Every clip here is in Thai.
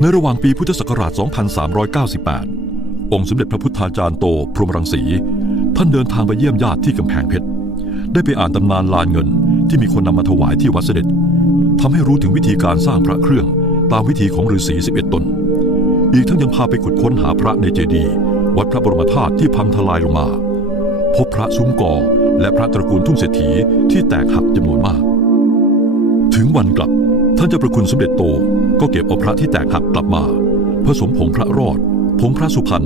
ในระหว่างปีพุทธศักราช 2398 องค์สมเด็จพระพุทธาจารย์โต พรหมรังสี ท่านเดินทางไปเยี่ยมญาติที่กำแพงเพชร ได้ไปอ่านตำนานลานเงินที่มีคนนำมาถวายที่วัดเสด็จทำให้รู้ถึงวิธีการสร้างพระเครื่องตามวิธีของฤาษี 11 ตน อีกทั้งยังพาไปขุดค้นหาพระในเจดีย์วัดพระบรมธาตุที่พังทลายลงมา พบพระซุ้มกอและพระตระกูลทุ่งเศรษฐีที่แตกหักจำนวนมาก ถึงวันกลับ ท่านเจ้าประคุณสมเด็จโตก็เก็บเอาพระที่แตกหักกลับมา ผสมผงพระรอด ผงพระสุพรรณ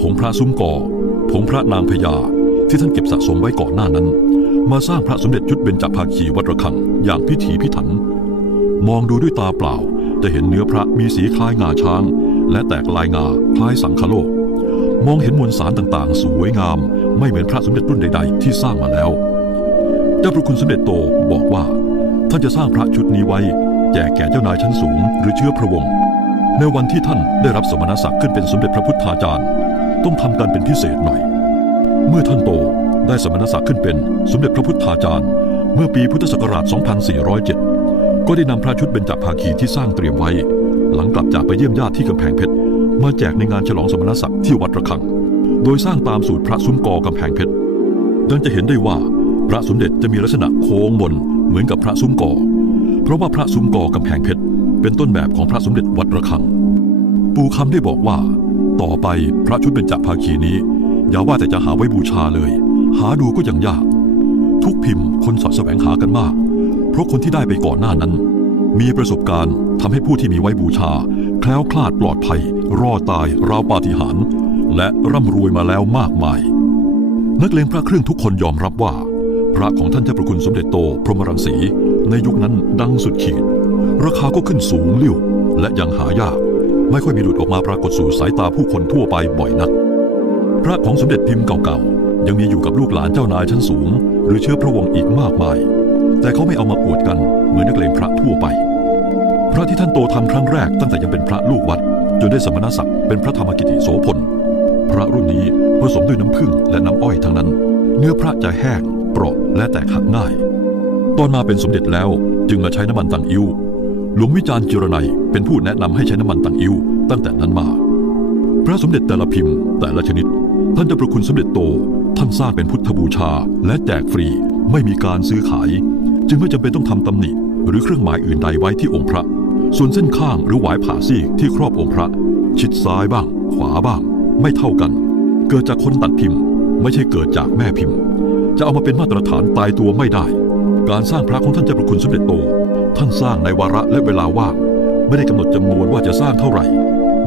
ผงพระซุ้มกอผงพระนางพญาที่ท่านเก็บสะสมไว้ก่อนหน้านั้น มาสร้างพระสมเด็จชุดเบญจภาคีวัดระฆังอย่างพิถีพิถัน มองดูด้วยตาเปล่าจะเห็นเนื้อพระมีสีคล้ายงาช้าง และแตกลายงาคล้ายสังคโลก มองเห็นมวลสารต่างๆ สวยงาม ไม่เหมือนพระสมเด็จรุ่นใด ๆ ที่สร้างมาแล้ว เจ้าพระคุณสมเด็จโตบอกว่า ท่านจะสร้างพระชุดนี้ไว้ แจกแก่เจ้านายชั้นสูง หรือเชื้อพระวงศ์ในวันที่ท่านได้รับสมณศักดิ์ขึ้นเป็นสมเด็จพระพุทธาจารย์ ต้องทำกันเป็นพิเศษหน่อย เมื่อท่านโตได้สมณศักดิ์ขึ้นเป็นสมเด็จพระพุทธาจารย์ เมื่อปีพุทธศักราช 2407 ก็ได้นำพระชุดเบญจภาคีที่สร้างเตรียมไว้ หลังกลับจากไปเยี่ยมญาติที่กำแพงเพชรมาแจกในงานฉลองสมณศักดิ์ที่วัดระฆัง โดยสร้างตามสูตรพระซุ้มกอกำแพงเพชรดังจะเห็นได้ว่าพระสมเด็จจะมีลักษณะโค้งมนเหมือนกับพระซุ้มกอ เพราะว่าพระซุ้มกอกำแพงเพชรเป็นต้นแบบของพระสมเด็จวัดระฆัง ปู่คำได้บอกว่า ต่อไปพระชุดเบญจภาคีนี้ อย่าว่าแต่จะหาไว้บูชาเลย หาดูก็ยังยาก ทุกพิมพ์คนสาะแสวงหากันมาก เพราะคนที่ได้ไปก่อนหน้านั้น มีประสบการณ์ทำให้ผู้ที่มีไว้บูชา แคล้วคลาดปลอดภัย รอดตายราวปาฏิหาริย์และร่ำรวยมาแล้วมากมาย นักเลงพระเครื่องทุกคนยอมรับว่า พระของท่านเจ้าประคุณสมเด็จโตพรหมรังสี ในยุคนั้นดังสุดขีด ราคาก็ขึ้นสูงเลิ่วและยังหายาก ไม่ค่อยมีหลุดออกมาปรากฏสู่สายตาผู้คนทั่วไปบ่อยนัก พระของสมเด็จพิมพ์เก่าๆ ยังมีอยู่กับลูกหลานเจ้านายชั้นสูง หรือเชื้อพระวงศ์อีกมากมาย แต่เขาไม่เอามาอวดกันเหมือนนักเลงพระทั่วไป พระที่ท่านโตทำครั้งแรกตั้งแต่ยังเป็นพระลูกวัด จนได้สมณศักดิ์เป็นพระธรรมกิติโสพลพระรุ่นนี้ผสมด้วยน้ำผึ้งและน้ำอ้อยทั้งนั้น เนื้อพระจะแห้งเปราะและแตกหักง่าย ตอนมาเป็นสมเด็จแล้วจึงมาใช้น้ำมันตังอิ้วหลวงวิจารณ์จิรนัยเป็นผู้แนะนำให้ใช้น้ำมันตังอิ้วตั้งแต่นั้นมา พระสมเด็จแต่ละพิมพ์แต่ละชนิด ท่านเจะประคุณสมเด็จโต ท่านสร้างเป็นพุทธบูชา และแจกฟรีไม่มีการซื้อขาย จึงไม่จำเป็นต้องทำตำหนิ หรือเครื่องหมายอื่นใดไว้ที่องค์พระ ส่วนเส้นข้างหรือหวายผ่าซีกที่ครอบองค์พระ ชิดซ้ายบ้าง ขวาบ้าง ไม่เท่ากัน เกิดจากคนตัดพิมพ์ ไม่ใช่เกิดจากแม่พิมพ์ จะเอามาเป็นมาตรฐานตายตัวไม่ได้ การสร้างพระของท่านเจ้าประคุณสมเด็จโต ท่านสร้างในวาระและเวลาว่างไม่ได้กำหนดจำนวนว่าจะสร้างเท่าไหร่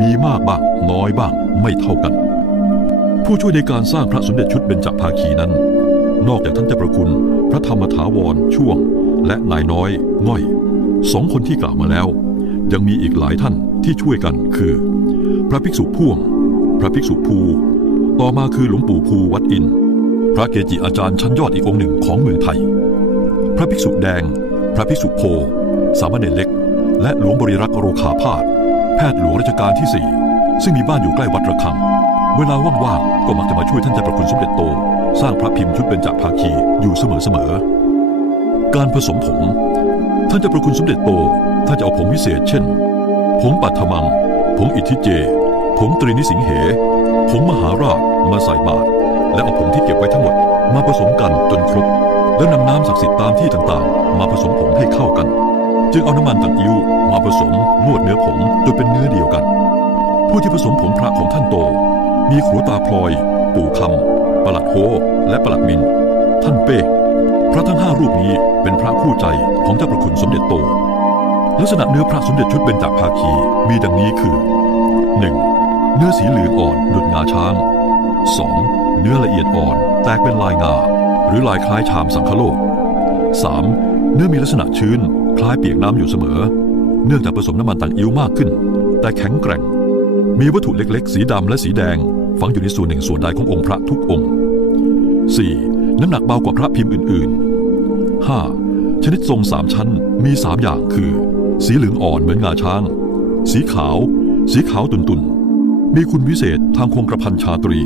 มีมากบ้างน้อยบ้างไม่เท่ากัน ผู้ช่วยในการสร้างพระสมเด็จชุดเบญจภาคีนั้น นอกจากท่านเจ้าประคุณ พระธรรมถาวรช่วง และนายน้อยง่อยสองคนที่กล่าวมาแล้ว ยังมีอีกหลายท่านที่ช่วยกันคือ พระภิกษุพ่วง พระภิกษุภู ต่อมาคือหลวงปู่ภูวัดอิน พระเกจิอาจารย์ชั้นยอดอีกองค์หนึ่งของเมืองไทย พระภิกษุแดง พระภิกษุโพ สามเณรเล็ก และหลวงบริรักษ์โรคาพาธแพทย์หลวงรัชกาลที่สี่ซึ่งมีบ้านอยู่ใกล้วัดระฆัง เวลาว่างๆก็มักจะมาช่วยท่านเจ้าประคุณสมเด็จโต สร้างพระพิมพ์ชุดเบญจภาคีอยู่เสมอๆการผสมผง ท่านเจ้าประคุณสมเด็จโตท่านจะเอาผงวิเศษ เช่น ผงปัทมัง ผงอิทธิเจ ผงตรีนิสิงเห ผงมหาราชมาใส่บาตรและเอาผงที่เก็บไว้ทั้งหมดมาผสมกันจนครบ แล้วนำน้ำศักดิ์สิทธิ์ตามที่ต่างๆ มาผสมผงให้เข้ากัน จึงเอาน้ำมันตังอิ้วมาผสมนวดเนื้อผงจนเป็นเนื้อเดียวกัน ผู้ที่ผสมผงพระของท่านโต มีขรูตาพลอย ปู่คำประหลัดโฮและประหลัดมิน ท่านเป้พระทั้งห้ารูปนี้เป็นพระคู่ใจของเจ้าประคุณสมเด็จโต ลักษณะเนื้อพระสมเด็จชุดเบญจภาคีมีดังนี้คือ 1. เนื้อสีเหลืองอ่อนดุจงาช้าง 2. เนื้อละเอียดอ่อนแตกเป็นลายงา รือลายคล้ายชามสังคโลก 3. เนื้อมีลักษณะชื้น คล้ายเปียกน้ำอยู่เสมอ เนื่องจากผสมน้ำมันต่างอิ้วมากขึ้น แต่แข็งแกร่ง มีวัตถุเล็กๆ สีดำและสีแดง ฝังอยู่ในส่วนหนึ่งส่วนใดขององค์พระทุกองค์ 4. น้ำหนักเบากว่าพระพิมพ์อื่นๆ 5. ชนิดทรงสามชั้นมีสามอย่างคือ สีเหลืองอ่อนเหมือนงาช้าง สีขาว สีขาวตุนๆมีคุณวิเศษทางคงกระพันชาตรี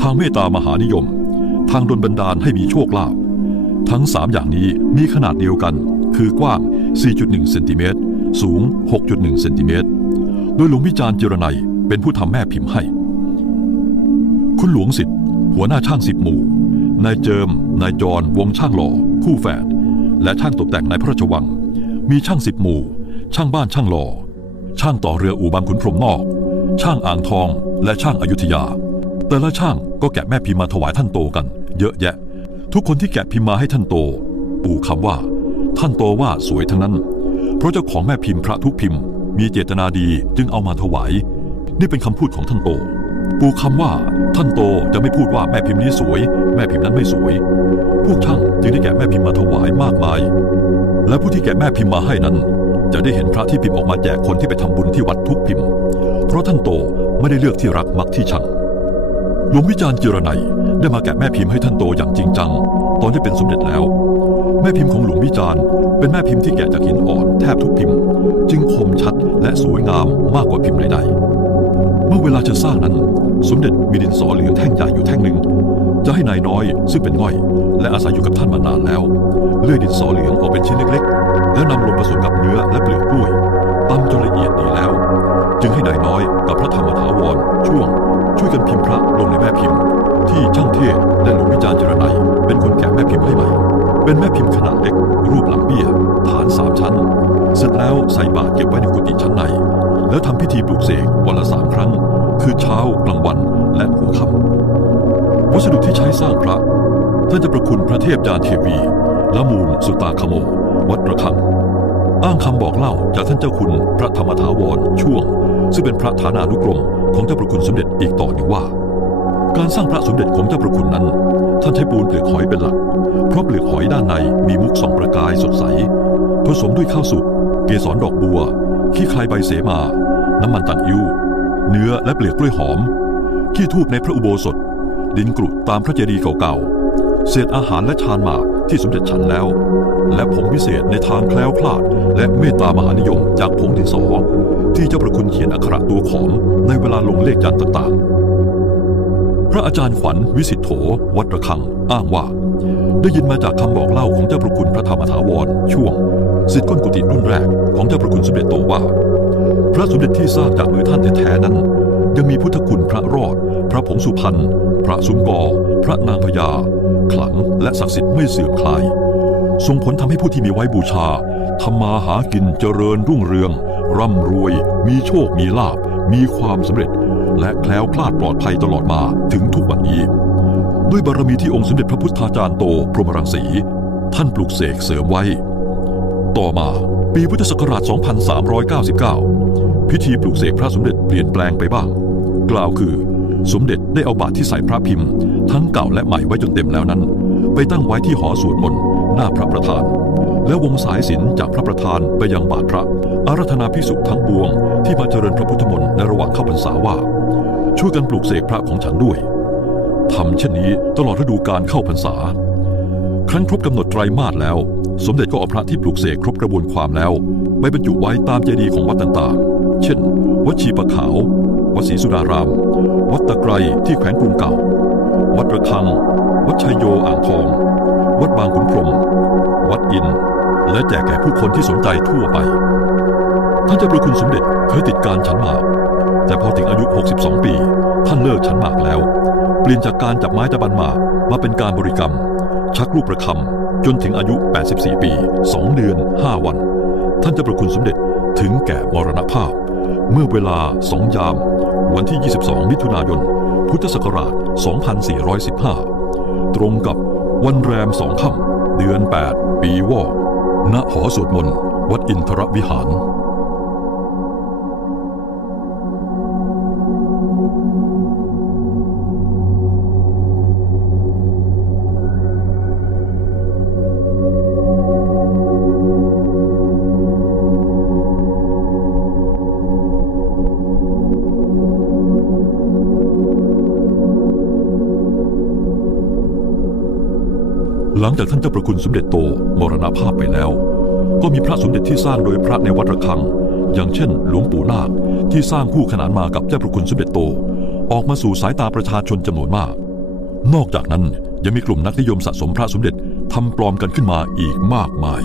ทางเมตตามหานิยม ทางดลบันดาลให้มีโชคลาภทั้ง 3 อย่างนี้มีขนาดเดียวกัน คือกว้าง 4.1 เซนติเมตร สูง 6.1 เซนติเมตร โดยหลวงวิจารณ์เจรไนยเป็นผู้ทำแม่พิมพ์ให้ คุณหลวงสิทธิ์ หัวหน้าช่างสิบหมู่ นายเจิม นายจร วงช่างหล่อ คู่แฝด และช่างตกแต่งในพระราชวัง มีช่างสิบหมู่ ช่างบ้านช่างหล่อ ช่างต่อเรืออู่บางขุนพรมนอก ช่างอ่างทอง และช่างอายุทยา แต่ละช่างก็แกะแม่พิมพ์มาถวายท่านโตกัน เยอะแยะ ทุกคนที่แกะพิมพ์มาให้ท่านโต ปู่คำว่า ท่านโตว่าสวยทั้งนั้น เพราะเจ้าของแม่พิมพ์พระทุกพิมพ์ มีเจตนาดีจึงเอามาถวาย นี่เป็นคำพูดของท่านโต ปู่คำว่า ท่านโตจะไม่พูดว่าแม่พิมพ์นี้สวย แม่พิมพ์นั้นไม่สวย พวกช่างจึงได้แกะแม่พิมพ์มาถวายมากมาย และผู้ที่แกะแม่พิมพ์มาให้นั้น จะได้เห็นพระที่พิมพ์ออกมาแจกคนที่ไปทำบุญที่วัดทุกพิมพ์ เพราะท่านโตไม่ได้เลือกที่รักมักที่ชัง หลวงวิจารณ์จิรนัยได้มาแกะแม่พิมพ์ให้ท่านโตอย่างจริงจัง ตอนที่เป็นสมเด็จแล้ว แม่พิมพ์ของหลวงวิจารณ์เป็นแม่พิมพ์ที่แกะจากหินอ่อนแทบทุกพิมพ์ จึงคมชัดและสวยงามมากกว่าพิมพ์ใดๆ เมื่อเวลาจะสร้างนั้น สมเด็จมีดินสอเหลืองแท่งใหญ่อยู่แท่งหนึ่ง จะให้นายน้อยซึ่งเป็นง่อย และอาศัยอยู่กับท่านมานานแล้ว เลื่อยดินสอเหลืองออกเป็นชิ้นเล็กๆ แล้วนำลงผสมกับเนื้อและเปลือกกล้วยตำจนละเอียดดีแล้ว จึงให้นายน้อยกับพระธรรมถา ที่ใช้สร้างพระ ท่านจะประคุณพระเทพยานเทวี ละมูลสุตาคโม วัดระฆัง อ้างคำบอกเล่าจากท่านเจ้าคุณพระธรรมถาวรช่วง ซึ่งเป็นพระฐานานุกรมของเจ้าประคุณสมเด็จอีกต่อหนึ่งว่า การสร้างพระสมเด็จของเจ้าประคุณนั้น ท่านใช้ปูนเปลือกหอยเป็นหลัก เพราะเปลือกหอยด้านในมีมุกสองประกายสดใส ผสมด้วยข้าวสุกเกสรดอกบัว ขี้คลายใบเสมา น้ำมันตังอิ้วเนื้อและเปลือกกล้วยหอม ขี้ทูบในพระอุโบสถ ดินกรุตามพระเจดีย์เก่าๆ เศษอาหารและชานหมากที่สมเด็จฉันแล้ว และผงพิเศษในทางแคล้วคลาด และเมตตามหานิยมจากผงดินสอ ที่เจ้าประคุณเขียนอักขระตัวขอมในเวลาลงเลขยันต์ต่างๆ พระอาจารย์ขวัญวิสิทธโธวัดระฆัง อ้างว่า ได้ยินมาจากคำบอกเล่าของเจ้าประคุณพระธรรมถาวรช่วงสิทธิก้นกุฏิรุ่นแรกของเจ้าประคุณสมเด็จโตว่า พระสมเด็จที่สร้างจากมือท่านแท้ๆนั้น ยังมีพุทธคุณพระรอด พระผงสุพรรณ พระสุมกอพระนางพญา ขลังและศักดิ์สิทธิ์ไม่เสื่อมคลาย ส่งผลทำให้ผู้ที่มีไว้บูชาทำมาหากินเจริญรุ่งเรือง ร่ำรวย มีโชคมีลาบ มีความสำเร็จ และแคล้วคลาดปลอดภัยตลอดมาถึงทุกวันนี้ ด้วยบารมีที่องค์สมเด็จพระพุทธาจารย์โตพรหมรังสี ท่านปลุกเสกเสริมไว้ ต่อมาปีพุทธศักราช 2399 พิธีปลุกเสกพระสมเด็จเปลี่ยนแปลงไปบ้าง กล่าวคือ สมเด็จได้เอาบาตรที่ใส่พระพิมพ์ ทั้งเก่าและใหม่ไว้จนเต็มแล้วนั้น ไปตั้งไว้ที่หอสวดมนต์หน้าพระประธาน และวงสายสิญจนจากพระประธานไปยังบาทพระอารัธนาพิสุทั้งปวง ที่มาเจริญพระพุทธมนต์ในระหว่างเข้าพรรษาว่า ช่วยกันปลูกเสกพระของฉันด้วยทำเช่นนี้ตลอดฤดูการเข้าพรรษา ครั้นครบกำหนดไตรมาสแล้ว สมเด็จก็เอาพระที่ปลูกเสกครบกระบวนความแล้ว ไปบรรจุไว้ตามเจดีย์ของวัดต่างๆ เช่น วัดชีปะขาว วัดศรีสุดาราม วัดตะไครที่แขวนกรุงเก่า วัดระฆัง วัดชัยโยอ่างทอง วัดบางขุนพรม วัดอิน และแจกแก่ผู้คนที่สนใจทั่วไป ท่านเจ้าประคุณสมเด็จเคยติดการฉันหมาก แต่พอถึงอายุ 62 ปี ท่านเลิกฉันหมากแล้ว เปลี่ยนจากการจับไม้ตะบันหมากมาเป็นการบริกรรม ชักลูกประคำจนถึงอายุ 84 ปี 2 เดือน 5 วัน ท่านเจ้าประคุณสมเด็จถึงแก่มรณภาพ เมื่อเวลาสองยาม วันที่ 22 มิถุนายน พุทธศักราช 2415 ตรงกับวันแรมสองค่ำเดือน 8 ปีวอกณหอสวดมนต์วัดอินทรวิหาร ลังจากท่านเจ้าประคุณสมเด็จโตมรณภาพไปแล้ว ก็มีพระสมเด็จที่สร้างโดยพระในวัดระฆัง อย่างเช่น หลวงปู่นาคที่สร้างคู่ขนานมากับเจ้าประคุณสมเด็จโต ออกมาสู่สายตาประชาชนจำนวนมาก นอกจากนั้นยังมีกลุ่มนักนิยมสะสมพระสมเด็จทำปลอมกันขึ้นมาอีกมากมาย